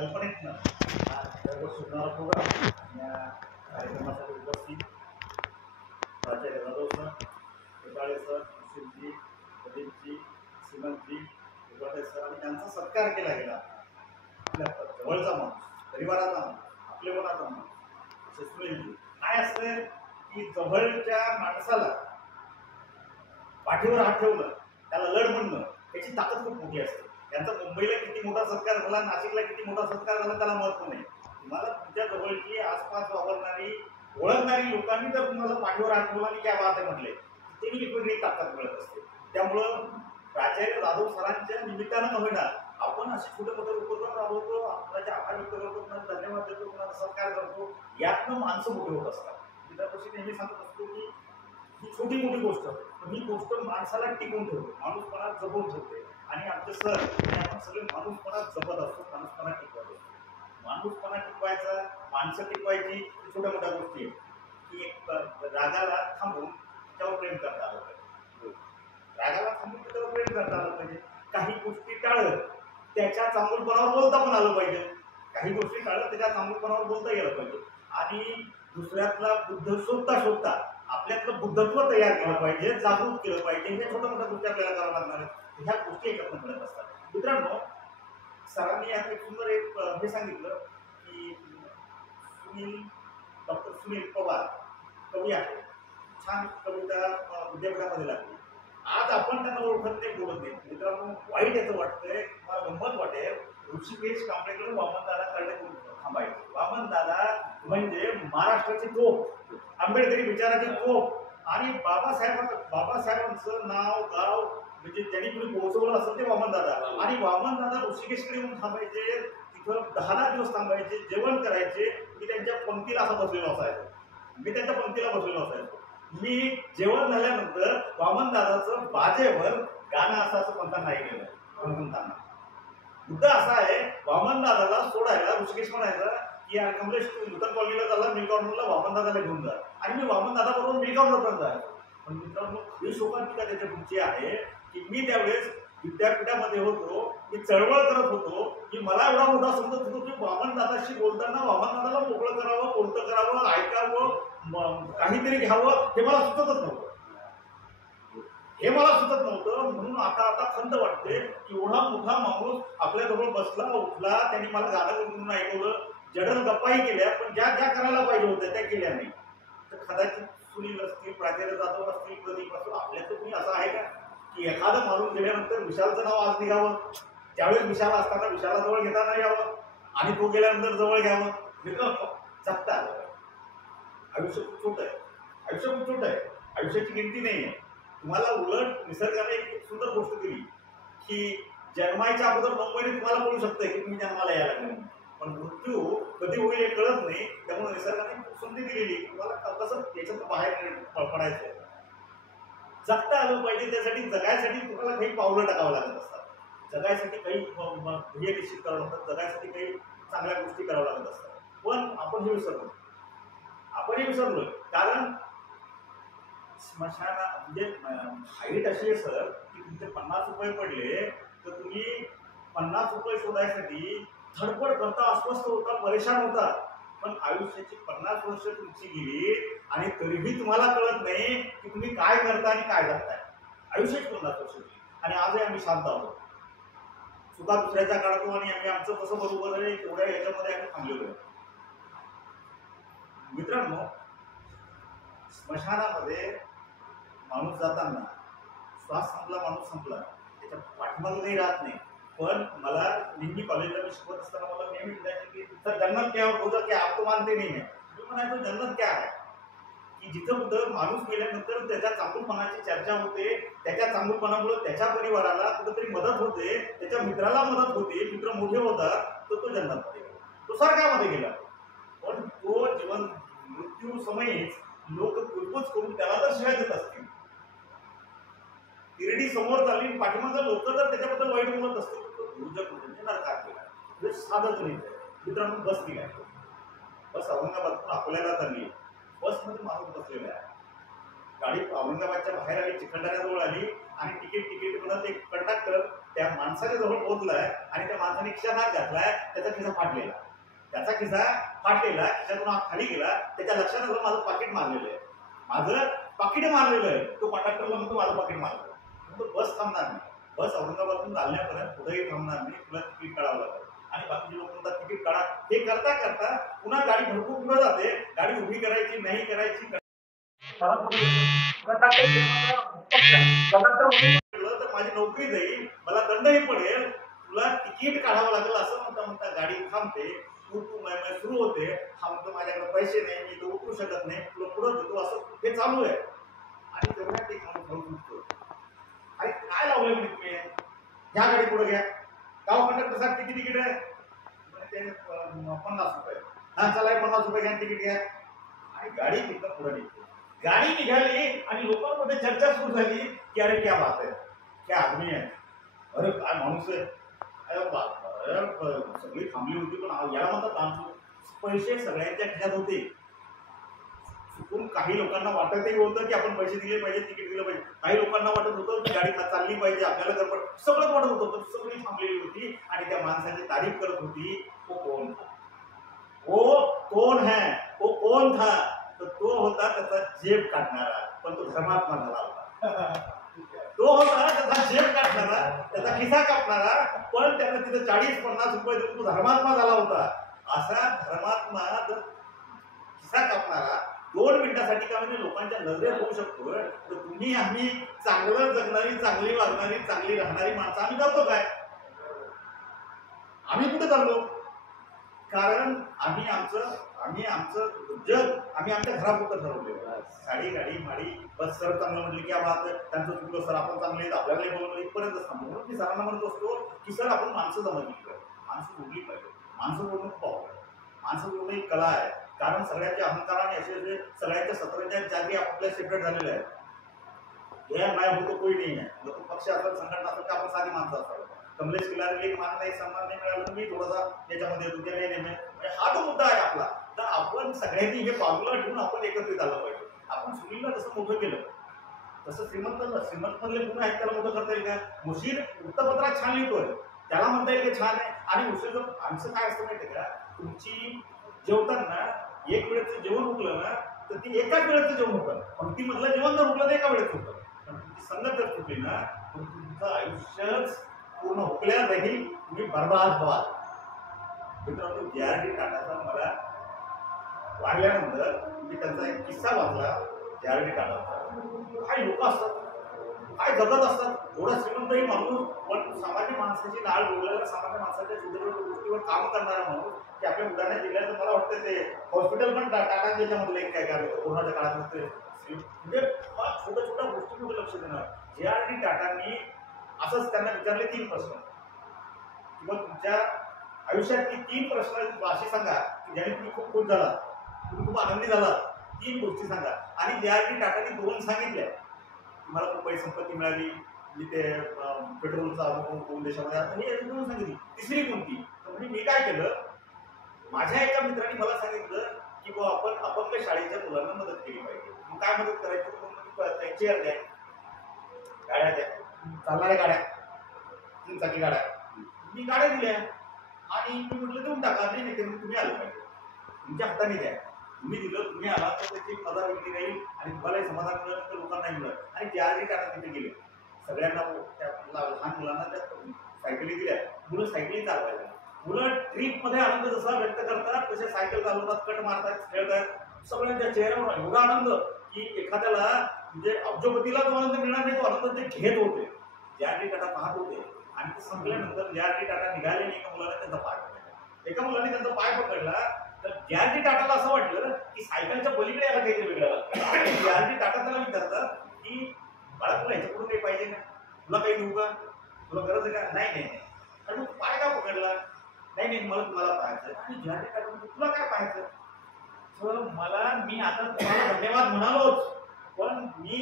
कल्पनेतनं हा दररोज सुटणारा प्रोग्राम या कार्यक्रमासाठी उपस्थित प्राचार्य Jadhav sir, हेबाळे sir, सुशीलजी, प्रदीपजी, श्रीमंतजी, Upadhyay sir आणि त्यांचा सत्कार केला गेला. आपल्या जवळचा माणूस, परिवाराचा माणूस, आपलेपणाचा माणूस सुनीलजी. काय असतं की जवळच्या माणसाला पाठीवर हात ठेवलं, त्याला लढ म्हणणं, त्याची ताकद खूप मोठी असते. त्यांचा मुंबईला किती मोठा सत्कार झाला, नाशिकला किती मोठा सत्कार झाला त्याला महत्व नाही. तुम्हाला तुमच्या जवळची आसपास वावरणारी ओळखणारी लोकांनी जर तुम्हाला पाठीवर हात ठेवला आणि काय बात आहे म्हटले, ते एक वेगळी ताकद मिळत असते. त्यामुळं प्राचार्य जाधव सरांच्या निमित्तानं का होईना आपण असे छोटे मोठे उपक्रम राबवतो, आपल्याचे आभार व्यक्त करतो, कुणाला धन्यवाद देतो, कुणाला सत्कार करतो. यातनं माणसं मोठे होत असतात. मी त्यापासून नेहमी सांगत असतो की ही छोटी मोठी गोष्ट पण ही गोष्ट माणसाला टिकवून ठेवते, माणूसपणा जपून ठेवते. आणि आमचे सर आपण सगळे माणूसपणा जपत असतो, माणूसपणा टिकवत असतो. माणूसपणा टिकवायचा, माणसं टिकवायची छोट्या मोठ्या गोष्टी आहेत की एक रागाला थांबून त्याच्यावर प्रेम करता आलं पाहिजे. रागाला थांबून त्याच्यावर प्रेम करता आलं पाहिजे. काही गोष्टी टाळत त्याच्या चांगुलपणावर बोलता पण आलं पाहिजे. काही गोष्टी टाळत त्याच्या चांगुलपणावर बोलता गेलं पाहिजे. आणि दुसऱ्यातला बुद्ध शोधता आपल्यातलं बुद्धत्व तयार केलं पाहिजे, जागृत केलं पाहिजे. ह्या छोट्या मोठ्या गोष्टी आपल्याला कराव्या लागणार आहेत. ह्या गोष्टी एकत्र मिळत असतात. मित्रांनो, सरांनी आता एक सुंदर एक हे सांगितलं की डॉक्टर सुनील पवार कवी आहे, छान कविता विद्यापीठामध्ये लागली. आज आपण त्यांना ओळखत नाही, बोलत नाही. मित्रांनो, वाईट याचं वाटतंय, मला गंमत वाटेल, ऋषिकेश कांबळेकडे वामनदादा करणे थांबायचे. वामनदादा म्हणजे महाराष्ट्राची तोफ, आंबेडकरी विचाराची तोफ. आणि बाबासाहेबांचं नाव गाव म्हणजे त्यांनी कुणी पोहोचवलं असेल ते वामनदादा. आणि वामनदादा ऋषिकेशकडे येऊन थांबायचे, तिथं 10 दिवस थांबायचे, जेवण करायचे. मी त्यांच्या पंक्तीला असं बसलेलो असायचो, मी जेवण झाल्यानंतर वामनदादाचं बाजेवर गाणं असं म्हणताना नाही गेलं. म्हणताना मुद्दा असा आहे, वामनदादाला सोडायला ऋषिकेश म्हणायचा की यार कमलेश तू नूतन कॉलनीला चालला, मिल कॉर्नरला वामनदादाला घेऊन जा. आणि मी वामनदादा बरोबर मिल कॉर्नर जायचो. पण मित्रांनो, ही शोकांतिका त्याच्या पुढची आहे की मी त्यावेळेस विद्यापीठामध्ये होतो, मी चळवळ करत होतो की मला एवढा मोठा समजत होतो की वामनदादाशी बोलताना वामनदादाला मोकळं करावं, कोणतं करावं, ऐकावं, काहीतरी घ्यावं हे मला सुचतच नव्हतं. म्हणून आता खंत वाटते की एवढा मोठा माणूस आपल्याजवळ बसला, उठला, त्यांनी मला गाणं गुणगुणून ऐकवलं, जडल गप्पाही केल्या, पण ज्या करायला पाहिजे होत्या त्या केल्या नाही. तर कदाचित सुनील असतील, प्राचार्य जाधव असतील, प्रदीप असतील, आपल्याचं कोणी असं आहे का की एखादं माणूस गेल्यानंतर विशालचं नाव आज निघावं, त्यावेळेस विशाल असताना विशाला जवळ घेता नाही यावं आणि तो गेल्यानंतर जवळ घ्यावं. जगता आलं. आयुष्य खूप छोटं आहे, आयुष्याची गिनती नाही आहे. तुम्हाला उलट निसर्गाने एक सुंदर गोष्ट दिली की जन्मायच्या अगोदर 9 महिने तुम्हाला कळू शकतंय की तुम्ही जन्माला यायला लागले, पण मृत्यू कधी होईल हे कळत नाही. त्यामुळे निसर्गाने खूप संधी दिलेली, तुम्हाला कसं याच्यातून बाहेर पडायचं, जगता आलं पाहिजे. त्यासाठी जगायसाठी तुम्हाला काही पावलं टाकावं लागत असतात, जगायसाठी काही ध्येय निश्चित करावं लागतात, जगायसाठी काही चांगल्या गोष्टी कराव्या लागत असतात. पण आपण हे विसरलो. कारण स्मशाना म्हणजे हाईट अशी आहे सर की तुमचे 50 रुपये पडले तर तुम्ही 50 रुपये शोधायसाठी धडपड करता, अस्वस्थ होता, परेशान होता. पण आयुष्याची 50 वर्ष तुमची गेली आणि तरीही तुम्हाला कळत नाही की तुम्ही काय करता आणि काय करताय. आयुष्याची 50 वर्ष गेली आणि आजही आम्ही शांत आहोत. चुका दुसऱ्याच्या काढतो आणि आम्ही आमचं कसं बरोबर आहे तेवढ्या याच्यामध्ये आम्ही थांबलेलो आहे. मित्रांनो, स्मशानामध्ये माणूस जाताना श्वास संपला, माणूस संपला, त्याच्या पाठीमागे काही राहत नाही. पण मला नेहमी कॉलेजला मी शिकवत असताना मला नेहमी विचारायचे की सर जन्नत क्या होतं की आप तो मानते नाही आहे. मी म्हणायचो जन्नत क्या आहे की जिथं कुठं माणूस गेल्यानंतर त्याच्या चांगुलपणाची चर्चा होते, त्याच्या चांगुलपणामुळे त्याच्या परिवाराला कुठेतरी मदत होते, त्याच्या मित्राला मदत होते, मित्र मोठे होतात, तर तो जन्नतमध्ये गेला, तो स्वर्गामध्ये गेला. पण तो जीवन मृत्यू समयीच लोक कुरकुच करून त्याला जर शिवाय देत असतील, तिरडी समोर चालली, पाठीमागं लोक जर त्याच्याबद्दल वाईट बोलत असतील, नरकात गेला. म्हणजे साधंच नाही. मित्रांनो, बस निघाय, बस औरंगाबादतून अकोल्याला चालली, बसमध्ये माणूस बसलेला आहे. गाडी औरंगाबादच्या बाहेर आली, चिखलदऱ्याजवळ आली आणि तिकीट म्हणत एक कंडक्टर त्या माणसाच्या जवळ पोहोचलाय आणि त्या माणसाने खिशात हात घातलाय, त्याचा खिसा फाटलेला. खिशातून हात खाली गेला. त्याच्या लक्षात आलं माझं पाकिट मारलेलं आहे, तो कंडक्टरला म्हणतो माझं पाकिट मारलं. म्हणतो बस थांबणार नाही, बस औरंगाबादून चालण्यापर्यंत कुठेही थांबणार नाही, तुला तिकीट काढावं लागेल. आणि बाकीचे लोक म्हणतात तिकीट काढा. हे करता करता पुन्हा गाडी भरपूर पुढे जाते. गाडी उभी करायची नाही करायची तर माझी नोकरी जाईल, मला दंडही पडेल, तुला तिकीट काढावं लागेल असं म्हणता गाडी थांबते. तू सुरू होते. हा म्हणतो माझ्याकडे पैसे नाही, मी तो उतरू शकत नाही, तुला पुढे देतो, असं हे चालू आहे. आणि तेवढ्यात एक माणूस खाऊन उठतो. अरे काय लावलंय म्हणजे तुम्ही, ह्या गाडी पुढे घ्या. गाव कंडक्टर साहेब किती तिकीट आहे? 50 रुपये. हा चला 50 रुपये घ्या, तिकीट घ्या. आणि गाडी तिथं पुढे निघते. गाडी निघाली आणि लोकांमध्ये चर्चा सुरू झाली की अरे क्या बात आहे, क्या आदमी आहे, अरे काय माणूस आहे, सगळी थांबली होती पण याला म्हणतात पैसे सगळ्यांच्या खिशात होते. चुकून काही लोकांना वाटतही होतं की आपण पैसे दिले पाहिजे, तिकीट दिलं पाहिजे. काही लोकांना वाटत होतं की गाडी चालली पाहिजे, आपल्याला गडबड, सगळंच वाटत होतं. पण सगळी थांबलेली होती आणि त्या माणसाची तारीफ करत होती. वो कौन था? वो कौन था? तर तो होता त्याचा जेब काढणारा, पण तो धर्मात्मा झाला होता. तो होता त्याचा जेब काढणारा, त्याचा खिसा कापणारा, पण त्यानं तिथे 40-50 रुपये देऊन तो धर्मात्मा झाला होता. असा धर्मात्मा जर खिसा कापणारा 2 मिनिटासाठी का म्हणजे लोकांच्या नजरेत होऊ शकतो, तर तुम्ही आम्ही चांगलं जगणारी, चांगली वागणारी, चांगली राहणारी माणसं आम्ही करतो काय? आम्ही कुठे चाललो? कारण आम्ही आमचं जग आम्ही आमच्या घरापुरतं ठरवलेलं. गाडी माडी बस सर चांगलं म्हटलं की बात, त्यांचं चुकलं सर आपण चांगले, आपल्याला बोलवलं इथपर्यंतच थांबलो. म्हणून मी सरांना म्हणत असतो की सर आपण माणसं जमवली पाहिजे, माणसं बोलली पाहिजे, माणसं बोलणं पाहू. माणसं बोलणं एक कला आहे. कारण सगळ्यांच्या अहंकाराने असे सगळ्यांच्या सतरांच्या जागी आपल्या सेपरेट झालेल्या आहेत. हे माय होतो कोणी नाही आहे. तो पक्ष असेल, संघटना असेल तर आपण साधी माणसं असावं. कमलेश किल्लारी एक मान नाही, सन्मान नाही मिळाला, मी थोडासा त्याच्यामध्ये म्हणजे हा जो मुद्दा आहे आपला. तर आपण सगळ्यांनी हे बाजूला ठेवून आपण एकत्रित आलं पाहिजे. आपण सुनीलला जसं मोठं केलं तसं श्रीमंतमधले गुण आहेत, त्याला मोठं करता येईल का? मुशीर वृत्तपत्रात छान लिहितोय, त्याला म्हणता येईल की छान आहे. आणि मुशीर आमचं काय असतं माहिती का, तुमची जेवताना एक वेळेचं जेवण उकलं ना तर ती एकाच वेळेचं जेवण होतं, पंक्तीमधलं जेवण जर उकलं तर एका वेळेच होतं. पण तुमची संगत जर चुकली ना तर तुमचं आयुष्यच पूर्ण हुकल्या राहील, तुम्ही बर्बाद व्हाल. मित्रांनो, जे.आर.डी. टाटाचा मला वाढल्यानंतर मी त्यांचा एक किस्सा वाचला. जे.आर.डी. टाटाचा काय लोक असतात, काय जगत असतात. थोडा श्रीमंतही माणूस, पण सामान्य माणसाची नाळ बोललेला, सामान्य माणसाच्या छोट्या गोष्टीवर काम करणारा माणूस, की आपल्या बुलढाणा जिल्ह्यात मला वाटतं ते हॉस्पिटल पण टाटा त्याच्यामधलं एक काय करायचं कोरोनाच्या काळात म्हणजे छोट्या गोष्टींमध्ये लक्ष देणार. जे.आर.डी. टाटांनी असंच त्यांना विचारले 3 प्रश्न, किंवा तुमच्या आयुष्यातली 3 प्रश्न अशी सांगा की ज्याने तुम्ही खूप खुश झाला, तुम्ही खूप आनंदी झाला. 3 गोष्टी सांगा. आणि जे.आर.डी. टाटांनी 2 सांगितल्या. तुम्हाला खूप पैसे संपत्ती मिळाली, मी ते पेट्रोलचा अनुभव देशामध्ये आता हे 2 सांगितली. तिसरी कोणती? तर म्हणजे मी काय केलं, माझ्या एका मित्राने मला सांगितलं की आपण अपंग शाळेच्या मुलांना मदत केली पाहिजे. मग काय मदत करायची? चेअर द्या, गाड्या द्या, चालणाऱ्या गाड्या, 3 चाकी गाड्या. मी गाड्या दिल्या आणि मी म्हटलं देऊन टाका. नाही तुम्ही आलं पाहिजे, तुमच्या हाताने द्या. तुम्ही दिलं, तुम्ही आला तर त्याची मजा वेगळी राहील आणि तुम्हालाही समाधान मिळत तर लोकांनाही मिळत. आणि जे.आर.डी. टाटा तिथे गेले, सगळ्यांना त्या लहान मुलांना त्या सायकली दिल्या. मुलं सायकली चालवायला, मुलं ट्रिपमध्ये आनंद जसा व्यक्त करतात तसे सायकल चालवतात, कट मारतात, खेळतात. सगळ्यांच्या चेहऱ्यावर एवढा आनंद की एखाद्याला म्हणजे अब्जोपतीला जो आनंद मिळणार नाही तो आनंद ते घेत होते. जे.आर.डी. टाटा पाहत होते. आणि ते संपल्यानंतर जे.आर.डी. टाटा निघाले आणि एका मुलाने त्यांचा पाय पकडला. एका मुलाने त्यांचा पाय पकडला तर जे.आर.डी. टाटाला असं वाटलं की सायकलच्या पलीकडे याला काहीतरी वेगळं लागतं. जे.आर.डी. टाटा त्याला विचारतात की बाळा तुला ह्याच्याकडून काही पाहिजे ना, तुला काही देऊ का, तुला गरज आहे का? नाही. आणि मग पाय का पकडला? नाही मला तुम्हाला पाहायचं. आणि जे.आर.डी. टाटा म्हणतो तुला काय पाहायचं? मी आता तुम्हाला धन्यवाद म्हणालोच, पण मी